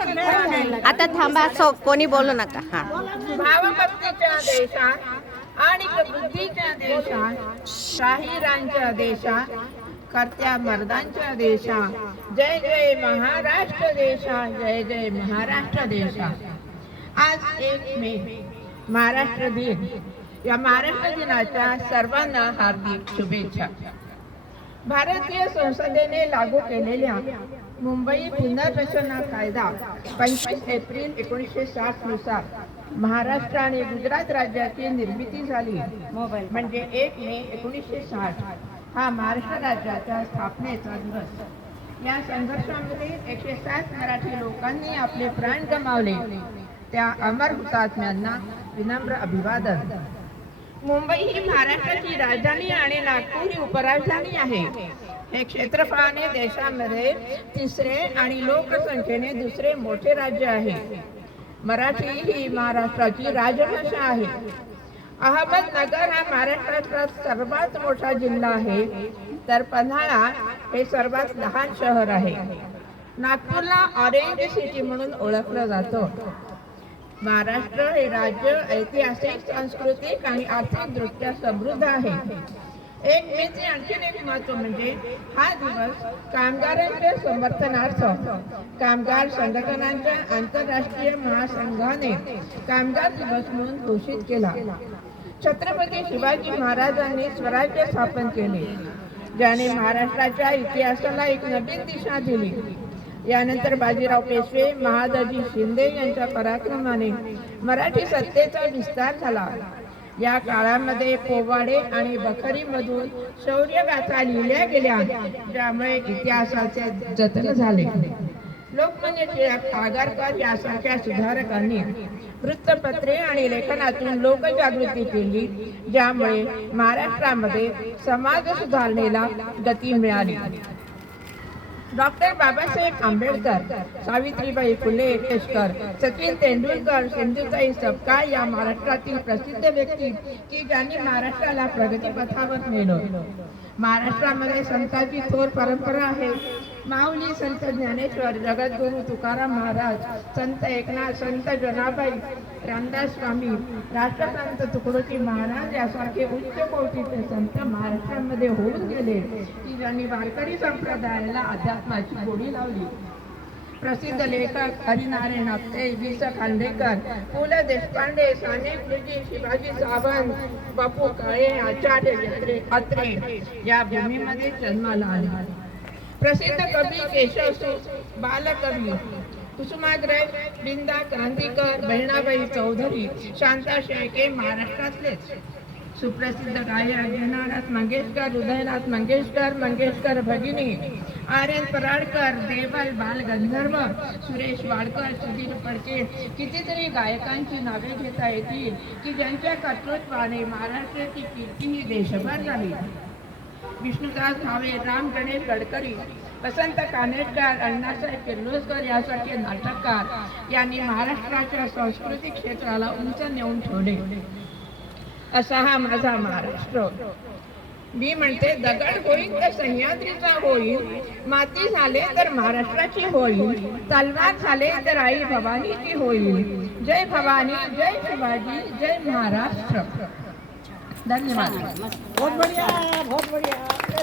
आता थांबा, कोणी बोलू नका. हा, भावभक्तीच्या देशात आणि बुद्धीच्या देशात, शाहिरांच्या देशात, करत्या मर्दांच्या देशात, जय जय महाराष्ट्र देशा, जय जय महाराष्ट्र देशा. आज 1 मे महाराष्ट्र दिन. या महाराष्ट्र दिनाच्या सर्वांना हार्दिक शुभेच्छा. भारतीय संसदेने लागू केलेल्या मुंबई पुनर्रचना कायदा 25 एप्रिल 1960 नुसार महाराष्ट्र आणि गुजरात राज्याची निर्मिती झाली. म्हणजे 1 मे 1960 हा महाराष्ट्र राज्याच्या स्थापनेचा दिवस. या संघर्षामध्ये 160 मराठी लोकांनी आपले प्राण गमावले. त्या अमर हुतात्म्यांना विनम्र अभिवादन. मुंबई ही महाराष्ट्राची राजधानी आणि नागपूर ही उपराजधानी आहे. हे क्षेत्रफळाने देशामध्ये 3रे आणि लोकसंख्येने 2रे मोठे राज्य आहे. मराठी ही महाराष्ट्राची राजभाषा आहे. अहमदनगर हा महाराष्ट्रातला सर्वात मोठा जिल्हा आहे, तर पन्हाळा हे सर्वात लहान शहर आहे. नागपूरला ऑरेंज सिटी म्हणून ओळखलं जातं. महाराष्ट्र हे राज्य ऐतिहासिक, सांस्कृतिक आणि आर्थिक दृष्ट्या समृद्ध आहे. 1 मेचे आणखीन एक महत्व म्हणजे हा दिवस कामगारांच्या समर्थनार्थ कामगार संघटनांच्या आंतरराष्ट्रीय महासंघाने कामगार दिवस म्हणून घोषित केला. छत्रपती शिवाजी महाराजांनी स्वराज्य स्थापन केले, ज्याने महाराष्ट्राच्या इतिहासाला एक नवीन दिशा दिली. यानंतर बाजीराव पेशवे, महादजी शिंदे यांच्या पराक्रमाने मराठी सत्तेचा विस्तार झाला. या काळामध्ये पोवाडे आणि बखरीमधून शौर्यगाथा लिहिल्या गेल्या, ज्यामुळे इतिहासाचे जतन झाले. लोकमान्य टिळक, आगरकर यासारख्या सुधारकांनी वृत्तपत्रे आणि लेखनातून लोकजागृती केली, ज्यामुळे महाराष्ट्रामध्ये समाज सुधारणेला गती मिळाली. डॉक्टर बाबासाहेब आंबेडकर, सावित्रीबाई फुले, केशकर, सचिन तेंडुलकर, सिंधुताई सपकाळ या महाराष्ट्रातील प्रसिद्ध व्यक्ती की ज्यांनी महाराष्ट्राला प्रगतीपथावर नेलं. महाराष्ट्रामध्ये संतांची थोर परंपरा आहे. माऊली, संत ज्ञानेश्वर, जगद्गुरू तुकाराम महाराज, संत एकनाथ, संत जनाबाई, रामदास स्वामी, राष्ट्रसंत तुकडोजी महाराज यासारखे उच्च कोटीचे संत महाराष्ट्रामध्ये होऊन गेले की ज्यांनी वारकरी संप्रदायाला अध्यात्माची गोडी लावली. प्रसिद्ध लेखक हरिनारायण आपटे, वि. स. खांडेकर, पु. ल. देशपांडे, साने गुरुजी, शिवाजी सावंत, बापू काळे, आचार्य अत्रे या भूमीमध्ये जन्माला आले. प्रसिद्ध कवी केशवसूत, बालकवी कुसुमाग्रज, बिंदा क्रांतिकर, बहिणाबाई चौधरी, शांता शेळके महाराष्ट्रातलेच. सुप्रसिद्ध गायक दीनानाथ मंगेशकर, हृदयनाथ मंगेशकर, मंगेशकर भगिनी, आर्यन पराडकर, देवल, बाल गंधर्व, सुरेश वाडकर, सुधीर फडके, कितीतरी गायकांची नावे घेता येतील की ज्यांच्या कर्तृत्वाने महाराष्ट्राची कीर्ती ही देशभर झाली. विष्णुदास भावे, राम गणेश गडकरी, वसंत कानेटकर, अण्णासाहेब किर्लोस्कर यासारखे नाटककार यांनी महाराष्ट्राच्या सांस्कृतिक क्षेत्राला उंच नेऊन ठेवले. असा हा माझा महाराष्ट्र. मी म्हणते, दगड होईल तर सह्याद्रीचा होईल, माती झाले तर महाराष्ट्राची होईल, तलवार झाले तर आई भवानीची होईल. जय भवानी, जय शिवाजी, जय महाराष्ट्र. धन्यवाद. बहुत बढ़िया, बहुत बढ़िया.